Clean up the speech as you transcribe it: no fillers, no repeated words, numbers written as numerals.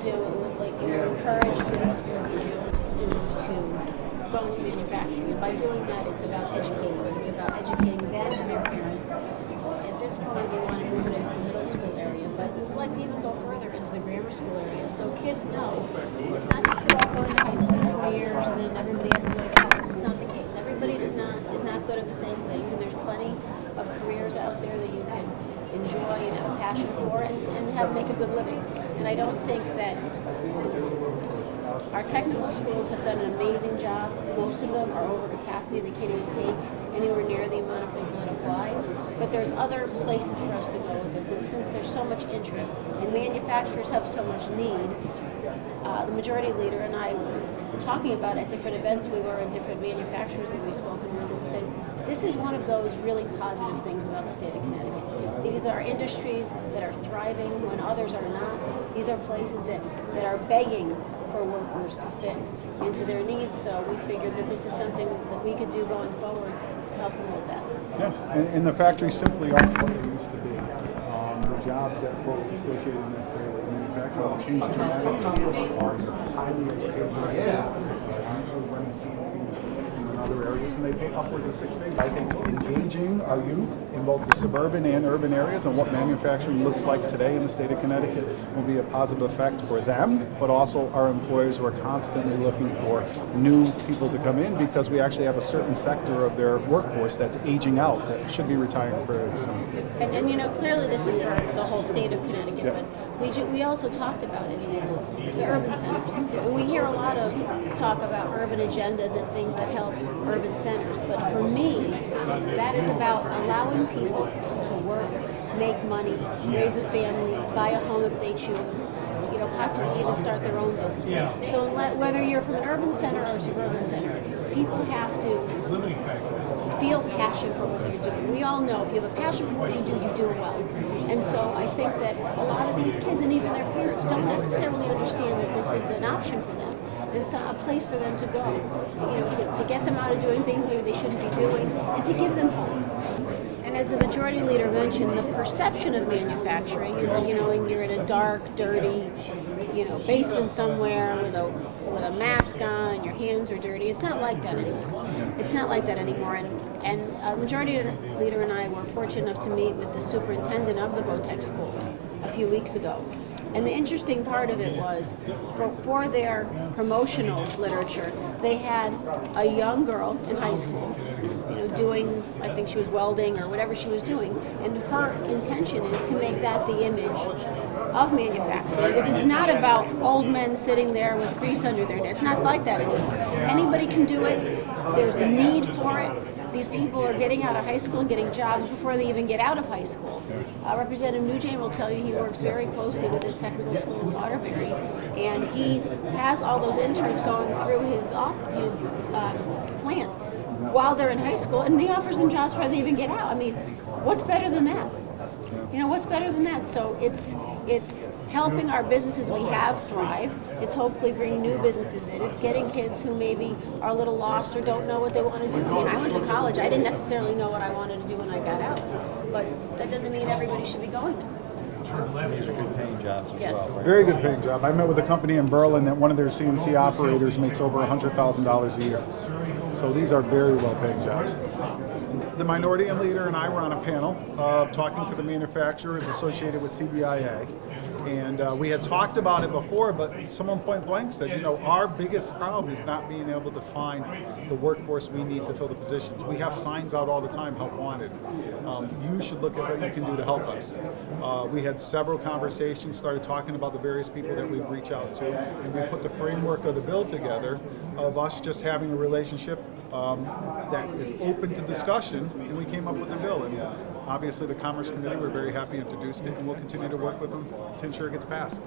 to do, it was like, encourage students to go into manufacturing. And by doing that, it's about educating them. It's about educating them and their parents. At this point, we want to move it into the middle school area, but we'd like to even go further into the grammar school area, so kids know it's not just about going to high school for 4 years and then everybody has to go to college. It's not the case. Everybody is not good at the same thing, and there's plenty of careers out there that you can enjoy and have a passion for and make a good living. And I don't think that our technical schools have done an amazing job. Most of them are over capacity. They can't even take anywhere near the amount of people that apply. But there's other places for us to go with this. And since there's so much interest and manufacturers have so much need, the majority leader and I were talking about at different events we were in, different manufacturers that we've spoken with, and said, this is one of those really positive things about the state of Connecticut. These are industries that are thriving when others are not. These are places that are begging for workers to fit into their needs. So we figured that this is something that we could do going forward to help promote that. Yeah, and the factories simply aren't what they used to be. The jobs that folks associated necessarily with manufacturing have changed dramatically. Are highly educated, usually running CNC machines in other areas, and they pay upwards of 6 figures. I think engaging our youth in both the suburban and urban areas and what manufacturing looks like today in the state of Connecticut will be a positive effect for them, but also our employers who are constantly looking for new people to come in, because we actually have a certain sector of their workforce that's aging out that should be retiring very soon. And clearly this is for the whole state of Connecticut, but we also talked about in there the urban centers. And we hear a lot of talk about urban agendas and things that help urban centers. But for me, that is about allowing people to work, make money, raise a family, buy a home if they choose, possibly even start their own business. So whether you're from an urban center or a suburban center, people have to feel passion for what they're doing. We all know if you have a passion for what you do it well. And so I think that a lot of these kids and even their parents don't necessarily understand that this is an option for them. It's a place for them to go, to get them out of doing things maybe they shouldn't be doing, and to give them hope. And as the majority leader mentioned, the perception of manufacturing is that, and you're in a dark, dirty, basement somewhere with a mask on and your hands are dirty. It's not like that anymore. It's not like that anymore. And majority leader and I were fortunate enough to meet with the superintendent of the Votech schools a few weeks ago. And the interesting part of it was, for their promotional literature, they had a young girl in high school, doing, I think she was welding or whatever she was doing, and her intention is to make that the image of manufacturing. It's not about old men sitting there with grease under their necks. It's not like that anymore. Anybody can do it. There's a need for it. These people are getting out of high school and getting jobs before they even get out of high school. Representative Nugent will tell you he works very closely with his technical school in Waterbury, and he has all those interns going through his plant while they're in high school, and he offers them jobs before they even get out. I mean, what's better than that? What's better than that? So it's helping our businesses we have thrive. It's hopefully bringing new businesses in. It's getting kids who maybe are a little lost or don't know what they want to do. I went to college. I didn't necessarily know what I wanted to do when I got out, but that doesn't mean everybody should be going there. These are good paying jobs as well, right? Very good paying job. I met with a company in Berlin that one of their CNC operators makes over $100,000 a year. So these are very well paying jobs. The minority leader and I were on a panel talking to the manufacturers associated with CBIA. And we had talked about it before, but someone point blank said, our biggest problem is not being able to find the workforce we need to fill the positions. We have signs out all the time, help wanted. You should look at what you can do to help us. We had several conversations, started talking about the various people that we'd reach out to, and we put the framework of the bill together of us just having a relationship that is open to discussion, and we came up with the bill. And obviously the Commerce Committee, we're very happy introduced it, and we'll continue to work with them to ensure it gets passed.